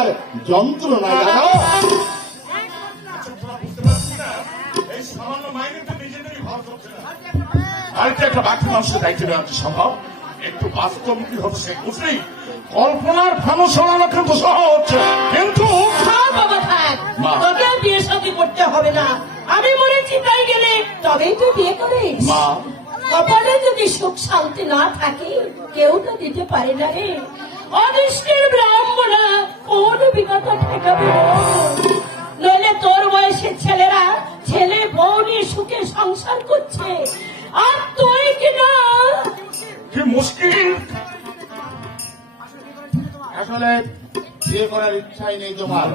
আর যন্ত্রণা জানো। এই সামান্য মাইনে তো নিজেদেরই ভাব করছে না। বাড়িতে একটা বাকি মানুষের দায়িত্ব নেওয়া সম্ভব। একটু বাস্তবমুখী হতে সে বুঝলি, কল্পনার ফানুষ সরানো কিন্তু সহজ, কিন্তু বাবা থাক, মা। তোকে আর বিয়ে শাদী করতে হবে না। আমি মরেছি তাই গেলে তবেই তুই বিয়ে করিস। মা কপালে যদি সুখ শান্তি না থাকে কেউ তো দিতে পারে না রে। অদৃষ্টের ব্রাহ্মণা কোন বিগত ঠেকাবে নইলে তোর বয়সের ছেলেরা ছেলে বউ নিয়ে সুখে সংসার করছে, আর তুই কিনা কি মুশকিল। আসলে বিয়ে করার ইচ্ছাই নেই তোমার।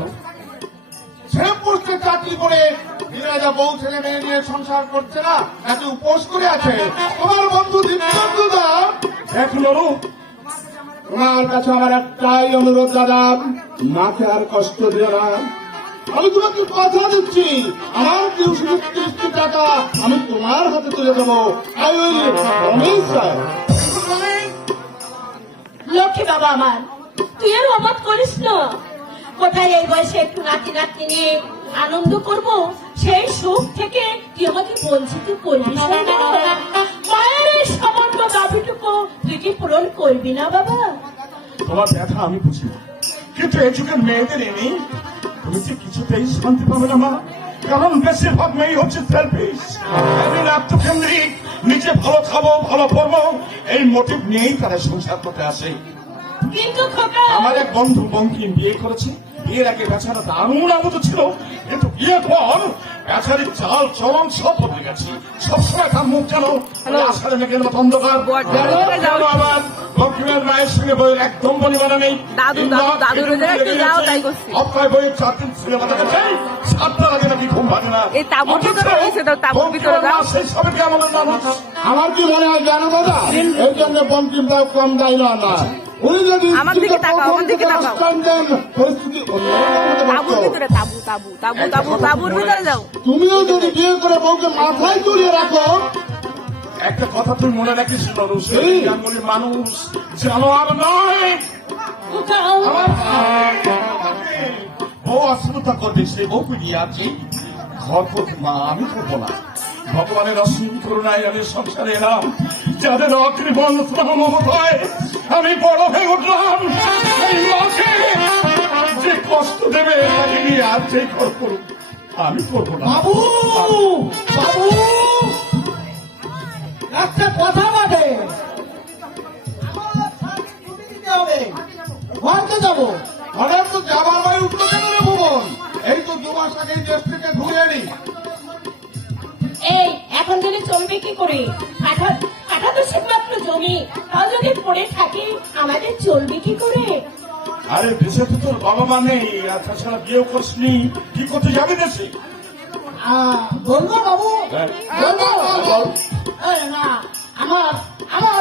সে পোস্টে চাকরি করে যা বউ ছেলে মেয়ে নিয়ে সংসার করছে না, নাকি উপোস করে আছে। তোমার বন্ধু দিব্যেন্দুদা, এখন অরূপ, তোমার কাছে আমার একটাই অনুরোধ দাদা, মাকে আর কষ্ট দিও না। আমি তোমাকে কথা দিচ্ছি, আমার টিউশনের 30টি টাকা আমি তোমার হাতে তুলে দেবো। I will promise sir. Lakshmi বাবা আমার, তুই আর অবাক করিস না। কোথায় এই বয়সে একটু নাতি নাতি নিয়ে আনন্দ করব, সেই সুখ থেকে তুই আমাকে বঞ্চিত করবি না। মায়ের এই সামান্য দাবিটুকু তুই কি পূরণ করবি না বাবা? তোমার ব্যথা আমি বুঝি, কিন্তু এই যুগের মেয়েদের এনে তুমি যে কিছুতেই শান্তি পাবে না মা। কারণ বেশিরভাগ মেয়ে হচ্ছে সেলফিশ, আত্মকেন্দ্রিক, নিজে ভালো খাবো ভালো পড়বো এই মোটিভ নিয়েই তারা সংসার করতে আসে। কিন্তু খোকা, আমার এক বন্ধু বঙ্কিম বিয়ে করেছে। বিয়ের আগে বেচারা দারুণ আবদ্ধ ছিল, কিন্তু বিয়ের পর বেচারির চাল চলন সব বদলে গেছে। সবসময় তার মুখ যেন আষাঢ়ে মেঘের মতো অন্ধকার। আমার বঙ্কিমের মায়ের সঙ্গে বইয়ের একদম পরিমাণে নেই। অপ্রায় বইয়ের 4 দিন সিনেমা দেখেছে, 7টা আগে নাকি ঘুম ভাঙে না। সেই সবে কি আমাদের মানুষ। আমার কি মনে হয় জানো দাদা, এই জন্য বঙ্কিমরাও কম দায়ী না। উনি যদি আমার দিকে তাকাও, আমার দিকে তাকাও। পরিস্থিতি তাবুর ভিতরে যাও। তুমিও যদি বিয়ে করে বউকে মাথায় তুলিয়ে রাখো। একটা কথা তুই মনে রাখিস নরুষ, গাঙ্গুলি মানুষ জানোয়ার নয়। খোকা, আমার বউ অশ্রদ্ধা করবে, সে বউ ফিরিয়ে আছে। ঘর করতে মা আমি করবো না। ভগবানের অসীম করুণায় আমি সংসারে এলাম, যাদের অকৃপণ স্নেহ মমতায় আমি বড় হয়ে উঠলাম। এই মাকে যে কষ্ট দেবে তাকে নিয়ে আর যে ঘর করুক আমি করবো না। বাবু, বাবু, একটা কথা বলে, আমার সাথে ছুটি দিতে হবে, ঘরকে যাবো। হঠাৎ তো যাবার ভাই উঠলো কেন রে ভুবন? এই তো 2 মাস আগে দেশ থেকে ঘুরে আনি। এই এখন যদি চলবে কি করে? কাঠা তো শুধুমাত্র জমি, তাও যদি পড়ে থাকে আমাদের চলবে কি করে? আরে দেশে তো তোর বাবা মা নেই, আর তাছাড়া বিয়েও করসনি, কি করতে যাবি দেশে? বলবো বাবু, হ্যাঁ। বলবো। বল। এই না, আমার আমার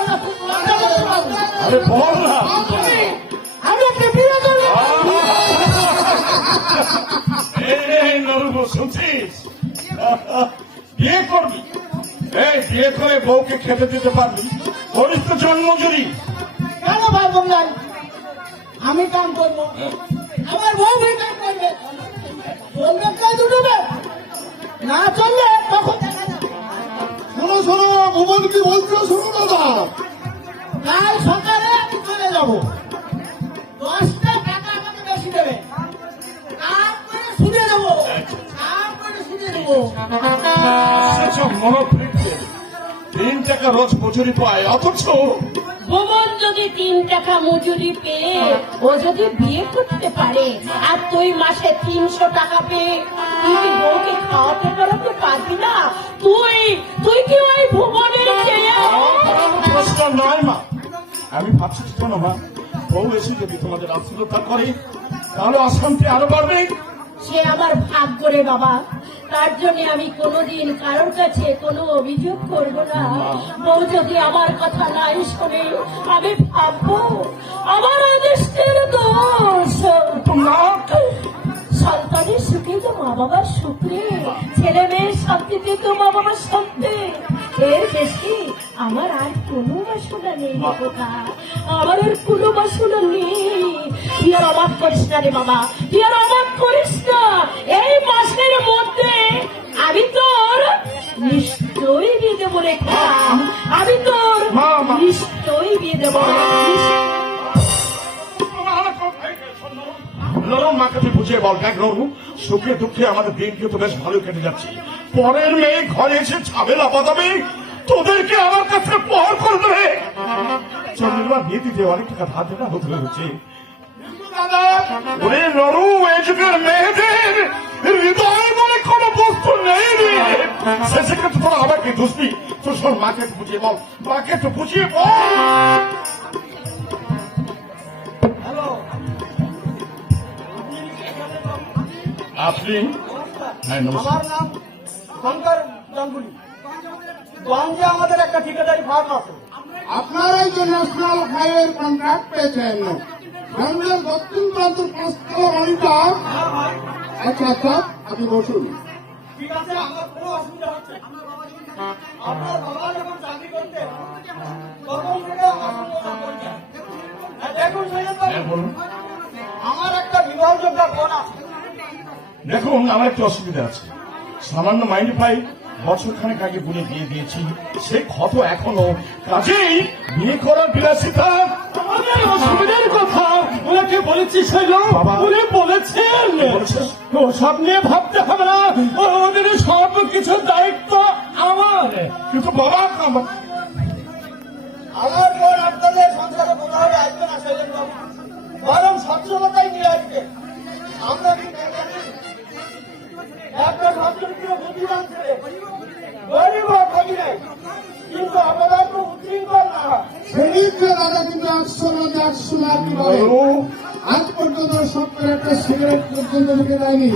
আরে বল না। আমি একটা বিয়ে করবো। এই নরুব শুনছিস? বিয়ে করবি, এই বিয়ে করে বউকে খেতে দিতে পারবি, করিস তো জন্মজুরি। কেন ভাই বললেন? আমি কাম করবো, আমার বউ ভাই কাম করবে। বলবে কাজ উঠবে, না চললে তখন দেখা যাবে। শোনো শোনো, ভুবন কি বলছো শোনো দাদা। কাল সকালে আমি চলে যাবো, 10টা টাকা আমাকে বেশি দেবে, তারপরে শুনে দেবো, তারপরে শুনে দেবো। সেসব মনোবৃত্তি 3 টাকা রোজ মজুরি পায়, অথচ ভুবন যদি 3 টাকা মজুরি পেয়ে ও যদি বিয়ে করতে পারে, আর তুই মাসে 300 টাকা পেয়ে তুই কি বউকে খাওয়াতে পারতে পারবি না? তুই কি ওই ভুবনের চেয়ে? প্রশ্ন নয় মা, আমি ভাবছি শোনো মা, বউ এসে যদি তোমাদের আশ্রয়তা করে তাহলে অশান্তি আরো বাড়বে। সে আমার ভাগ্য রে বাবা, তার জন্য আমি কোনোদিন কারোর কাছে কোনো অভিযোগ করব না। বউ যদি আমার কথা নাই শোনে, আমি ভাববো আমার আদেশের দোষ। সন্তানের সুখে তো মা বাবার সুখে, ছেলে মেয়ের শান্তিতে তো মা বাবার শান্তি। এর বেশি আমার আর কোনো বাসনা নেই রে খোকা, আমার আর কোনো বাসনা নেই। তুই আর অবাক করিস না রে বাবা, তুই আর অবাক করিস না। এই মাসের মধ্যে আমি তোর নিশ্চয়ই বিয়ে দেবো রে খোকা, আমি তোর মা। নিশ্চয়ই বিয়ে দেবো। নরম মাকে তুই বুঝিয়ে বল। দেখ নরু, সুখে দুঃখে আমাদের দিন কিন্তু বেশ ভালো কেটে যাচ্ছে। পরের মেয়ে ঘরে এসে ঝামেলা বাঁধাবে, তোদেরকে আমার কাছে পর করবে। চন্দ্রমা বিয়ে দিতে অনেক টাকা ধার দেনা হতে হচ্ছে। দাদা ওরে নরু, এই যুগের মেয়েদের হৃদয় বলে কোনো বস্তু নেই রে। শেষে কিন্তু তোরা আমাকে দুষবি। তো শোন, মাকে একটু বুঝিয়ে বল, মাকে একটু বুঝিয়ে বল। আপনি? হ্যাঁ, নমস্কার। আমার নাম শঙ্কর গাঙ্গুলি। গঞ্জে আমাদের একটা ঠিকাদারি ফার্ম আছে। আপনারা এই যে ন্যাশনাল হাইওয়ের কন্ট্রাক্ট পেয়েছেন, গঞ্জের দক্ষিণ প্রান্তের পাঁচতলা বাড়িটা। আচ্ছা আচ্ছা, আপনি বসুন। ঠিক আছে, আমার কোনো অসুবিধা হচ্ছে না। আপনার বাবা যখন চাকরি করতেন তখন থেকে আমার সঙ্গে ওনার পরিচয়। হ্যাঁ, দেখুন সৈয়দ বাবু, হ্যাঁ, বলুন। আমার একটা বিবাহযোগ্য বোন আছে। দেখুন, আমার একটু অসুবিধা আছে। সামান্য মাইন্ড পাই, বছর খানেক আগে বুনে বিয়ে দিয়েছি, সে ক্ষত এখনো। কাজেই বিয়ে করার বিলাসিতা। আমাদের অসুবিধার কথা ওনাকে বলেছি শৈল, বাবা। উনি বলেছেন বলেছেন? ওসব নিয়ে ভাবতে হবে না, ওদের সব কিছু দায়িত্ব আমার। কিন্তু বাবা, আমার বোন আপনাদের সংসারে কোথাও আসবে না শৈলেন বাবু, বরং সচ্ছলতাই নিয়ে আসবে। আমরা কি জানি, একটা সচ্চরিত্র বুদ্ধিমান ছেলে, গরিব হোক ক্ষতি নেই, কিন্তু অপদার্থ উচ্ছৃঙ্খল না হয়। সেদিনকে দাদা কিন্তু 100 না 150 না কি বলে, আজ পর্যন্ত সত্তর একটা সিগারেট পর্যন্ত মুখে দেয়নি।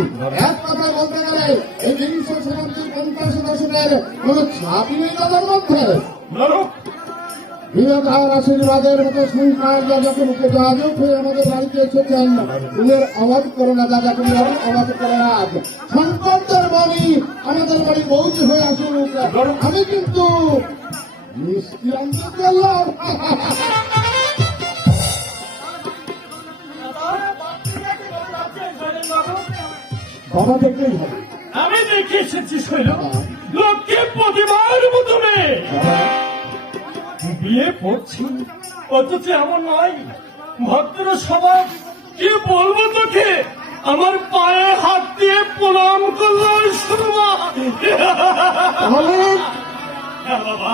এক কথা বলতে গেলে এই 350 দশকের কোন ছাপই নেই দাদার মধ্যে। নরু, বিরাটার আশীর্বাদের মতো সংখ্যার দাদাকে মুখে জাহাজেও খেয়ে আমাদের বাড়িতে এসেছেন। তুমি অবাধ করো না দাদা, তুমি অবাধ করো না। সংকটের বাণী আমাদের বাড়ি বৌদি হয়ে আসুক, আমি কিন্তু মিষ্টি আনতে চললাম। বাবা দেখলেই হবে। আমি দেখে এসেছি শৈল, লোককে প্রতিবার মতো মেয়ে বিয়ে করছি, অথচ এমন নয়। ভক্তরা সবাই কি বলবো তোকে, আমার পায়ে হাত দিয়ে প্রণাম করলো সুরমা। তাহলে হ্যাঁ বাবা,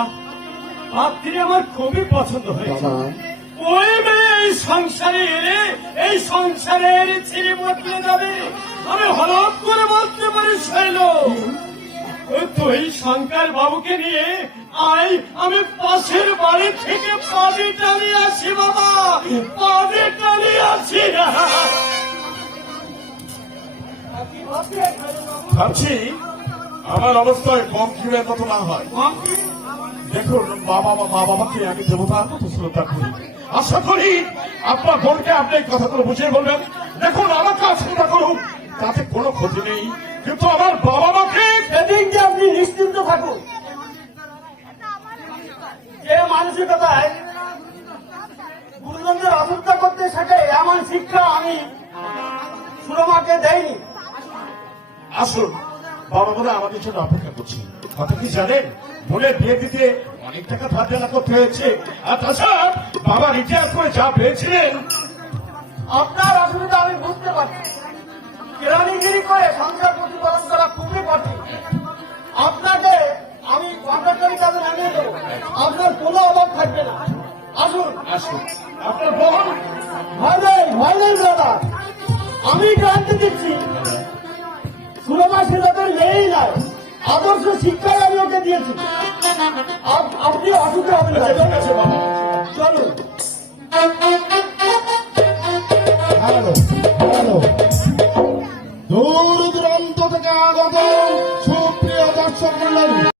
আপনি আমার খুবই পছন্দ হয়েছে। বাবা, ওই মেয়ে এই সংসারে এলে এই সংসারের ছেড়ে বদলে যাবে, আমি হঠাৎ করে বলতে পারি শৈল। তুই শঙ্কর বাবুকে নিয়ে আয়, আমি পাশের বাড়ি থেকে পানি টানিয়ে আসি বাবা, পানি টানিয়ে আসি। ভাবছি আমার অবস্থায় কম খিলে কত না হয়। দেখুন, মা বাবাকে আমি দেবতার মতো শ্রদ্ধা করি। আশা করি আপনার বোনকে আপনি এই কথাগুলো বুঝিয়ে বলবেন। দেখুন, আমাকে আশীর্বাদ করুন, তাতে কোনো ক্ষতি নেই, কিন্তু আমার বাবা মাকে সেদিন যে আপনি নিশ্চিন্ত থাকুন, যে মানসিকতায় গুরুজনদের অবস্থা করতে শেখে এমন শিক্ষা আমি সুরমাকে দেয়নি। আসুন, বাবা বলে আমাদের জন্য অপেক্ষা করছি। কথা কি জানেন, বোনের বিয়ে দিতে অনেক টাকা ধার দেনা করতে হয়েছে। আর তাছাড়া বাবা রিটায়ার করে যা পেয়েছিলেন। আপনার অসুবিধা আমি বুঝতে পারছি, কেরানিগিরি করে সংসার প্রতিপালন করা খুবই কঠিন। আপনাকে আমি কন্ট্রাক্টরি কাজে নামিয়ে দেবো, আপনার কোনো অভাব থাকবে না। আসুন। আসুন, আপনার বোন ভয় নেই দাদা, আমি গ্রান্টি দিচ্ছি, সুরমা শিলাদের মেয়েই নয়, আদর্শ শিক্ষাই আমি ওকে দিয়েছি। আপনি অসুবিধা হবেন না।